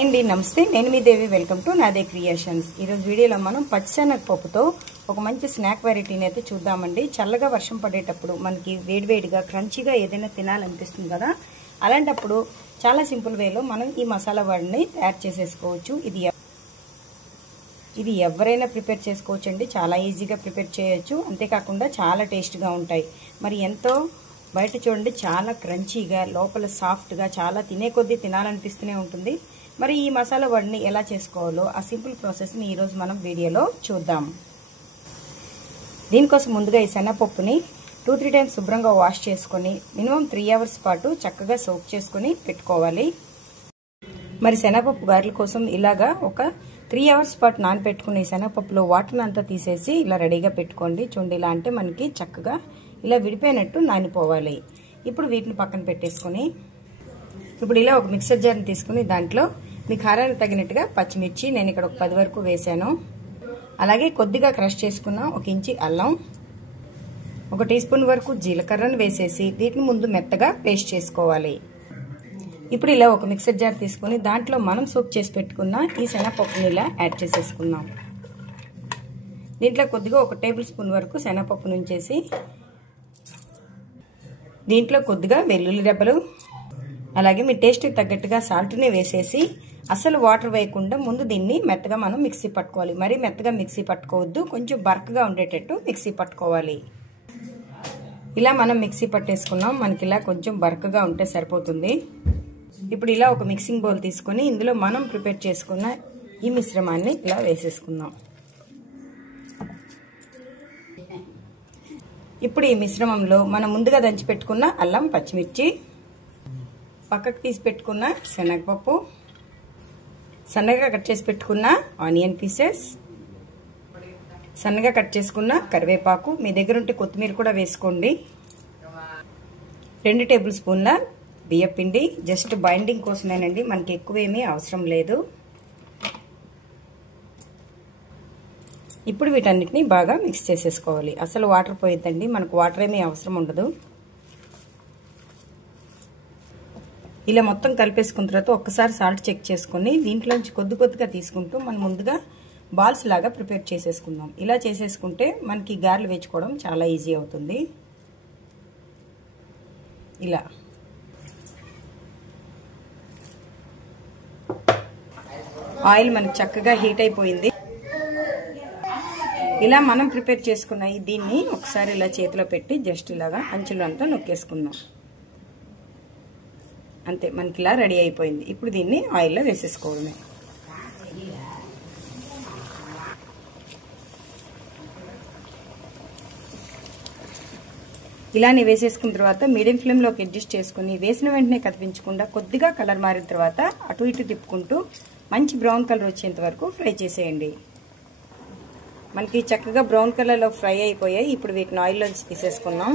అండి నమస్తే, నేను మీ దేవి. వెల్కమ్ టు నాదే క్రియేషన్స్. ఈరోజు వీడియోలో మనం పచ్చిశనగపప్పుతో ఒక మంచి స్నాక్ వెరైటీని అయితే చూద్దామండి. చల్లగా వర్షం పడేటప్పుడు మనకి వేడివేడిగా క్రంచీగా ఏదైనా తినాలనిపిస్తుంది కదా, అలాంటప్పుడు చాలా సింపుల్ వేలో మనం ఈ మసాలా వాడిని తయారు చేసేసుకోవచ్చు. ఇది ఎవరైనా ప్రిపేర్ చేసుకోవచ్చు అండి. చాలా ఈజీగా ప్రిపేర్ చేయొచ్చు, అంతేకాకుండా చాలా టేస్ట్గా ఉంటాయి. మరి ఎంతో బయట చూడండి చాలా క్రంచీగా, లోపల సాఫ్ట్గా, చాలా తినే కొద్దీ తినాలనిపిస్తూనే ఉంటుంది. మరి ఈ మసాలా వడిని ఎలా చేసుకోవాలో ఆ సింపుల్ ప్రాసెస్ని ఈరోజు మనం వీడియోలో చూద్దాం. దీనికోసం ముందుగా ఈ శనగపప్పుని 2-3 టైమ్స్ శుభ్రంగా వాష్ చేసుకొని మినిమం 3 అవర్స్ పాటు చక్కగా సోక్ చేసుకొని పెట్టుకోవాలి. మరి శనగపప్పు గారెల కోసం ఇలాగా ఒక 3 అవర్స్ పాటు నానబెట్టుకుని శనగపప్పులో వాటర్ అంతా తీసేసి ఇలా రెడీగా పెట్టుకోండి. చూడండి, ఇలా అంటే మనకి చక్కగా ఇలా విడిపోయినట్టు నానిపోవాలి. ఇప్పుడు వీటిని పక్కన పెట్టేసుకొని ఇప్పుడు ఇలా ఒక మిక్సర్ జార్ని తీసుకుని దాంట్లో మీ కారానికి తగినట్టుగా పచ్చిమిర్చి నేను ఇక్కడ ఒక 10 వరకు వేసాను. అలాగే కొద్దిగా క్రష్ చేసుకున్న 1 ఇంచి అల్లం, 1 టీ స్పూన్ వరకు జీలకర్రను వేసేసి వీటిని ముందు మెత్తగా పేస్ట్ చేసుకోవాలి. ఇప్పుడు ఇలా ఒక మిక్సర్ జార్ తీసుకుని దాంట్లో మనం సోక్ చేసి పెట్టుకున్న ఈ శనగపప్పుని ఇలా యాడ్ చేసేసుకుందాం. దీంట్లో కొద్దిగా 1 టేబుల్ స్పూన్ వరకు శనగపప్పు నుంచేసి దీంట్లో కొద్దిగా వెల్లుల్లి రెబ్బలు, అలాగే మీ టేస్ట్కి తగ్గట్టుగా సాల్ట్ని వేసేసి అసలు వాటర్ వేయకుండా ముందు దీన్ని మెత్తగా మనం మిక్సీ పట్టుకోవాలి. మరీ మెత్తగా మిక్సీ పట్టుకోవద్దు, కొంచెం బరకగా ఉండేటట్టు మిక్సీ పట్టుకోవాలి. ఇలా మనం మిక్సీ పట్టేసుకున్నాం. మనకి ఇలా కొంచెం బరకగా ఉంటే సరిపోతుంది. ఇప్పుడు ఇలా ఒక మిక్సింగ్ బౌల్ తీసుకొని ఇందులో మనం ప్రిపేర్ చేసుకున్న ఈ మిశ్రమాన్ని ఇలా వేసేసుకుందాం. ఇప్పుడు ఈ మిశ్రమంలో మనం ముందుగా దంచి పెట్టుకున్న అల్లం, పచ్చిమిర్చి, పక్కకు తీసి పెట్టుకున్న శనగపప్పు, సన్నగా కట్ చేసి పెట్టుకున్న ఆనియన్ పీసెస్, సన్నగా కట్ చేసుకున్న కరివేపాకు, మీ దగ్గర ఉంటే కొత్తిమీర కూడా వేసుకోండి, 2 టేబుల్ స్పూన్ల బియ్యపిండి, జస్ట్ బైండింగ్ కోసమేనండి, మనకి ఎక్కువేమీ అవసరం లేదు. ఇప్పుడు వీటన్నిటిని బాగా మిక్స్ చేసేసుకోవాలి. అసలు వాటర్ పోయిద్దండి, మనకు వాటర్ ఏమీ అవసరం ఉండదు. ఇలా మొత్తం కలిపేసుకున్న తర్వాత ఒక్కసారి సాల్ట్ చెక్ చేసుకుని దీంట్లోంచి కొద్దిగా తీసుకుంటూ మనం ముందుగా బాల్స్ లాగా ప్రిపేర్ చేసేసుకుందాం. ఇలా చేసేసుకుంటే మనకి గారెలు వేసుకోవడం చాలా ఈజీ అవుతుంది. ఇలా ఆయిల్ మనకి చక్కగా హీట్ అయిపోయింది. ఇలా మనం ప్రిపేర్ చేసుకున్న దీన్ని ఒకసారి ఇలా చేతిలో పెట్టి జస్ట్ ఇలాగా అంచులు అంతా నొక్కేసుకుందాం. అంతే, మనకి ఇలా రెడీ అయిపోయింది. ఇప్పుడు దీన్ని ఆయిల్లో వేసేసుకోవడమే. ఇలానే వేసేసుకున్న తర్వాత మీడియం ఫ్లేమ్లోకి అడ్జస్ట్ చేసుకుని వేసిన వెంటనే కదిపించకుండా కొద్దిగా కలర్ మారిన తర్వాత అటు ఇటు తిప్పుకుంటూ మంచి బ్రౌన్ కలర్ వచ్చేంత వరకు ఫ్రై చేసేయండి. మనకి చక్కగా బ్రౌన్ కలర్లో ఫ్రై అయిపోయాయి. ఇప్పుడు వీటిని ఆయిల్లోంచి తీసేసుకున్నాం.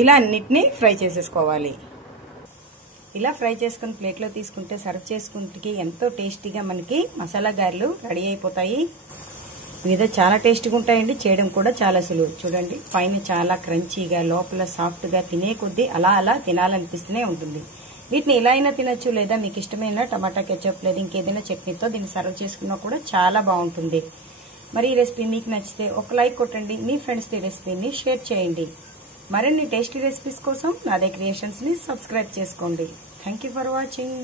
ఇలా అన్నిటినీ ఫ్రై చేసేసుకోవాలి. ఇలా ఫ్రై చేసుకుని ప్లేట్లో తీసుకుంటే సర్వ్ చేసుకుంటే ఎంతో టేస్టీగా మనకి మసాలా గారెలు రెడీ అయిపోతాయి. ఇవిదో చాలా టేస్టీగా ఉంటాయండి, చేయడం కూడా చాలా సులువు. చూడండి, పైన చాలా క్రంచీగా, లోపల సాఫ్ట్గా, తినే కొద్దీ అలా అలా తినాలనిపిస్తూనే ఉంటుంది. వీటిని ఇలా అయినా తినచ్చు, లేదా మీకు ఇష్టమైన టమాటా కెచప్ లేదా ఇంకేదైనా చట్నీతో దీన్ని సర్వ్ చేసుకున్నా కూడా చాలా బాగుంటుంది. మరి ఈ రెసిపీ మీకు నచ్చితే ఒక లైక్ కొట్టండి, మీ ఫ్రెండ్స్తో ఈ రెసిపీని షేర్ చేయండి. మరిన్ని టేస్టీ రెసిపీస్ కోసం నాదే క్రియేషన్స్ ని సబ్స్క్రైబ్ చేసుకోండి. Thank you for watching.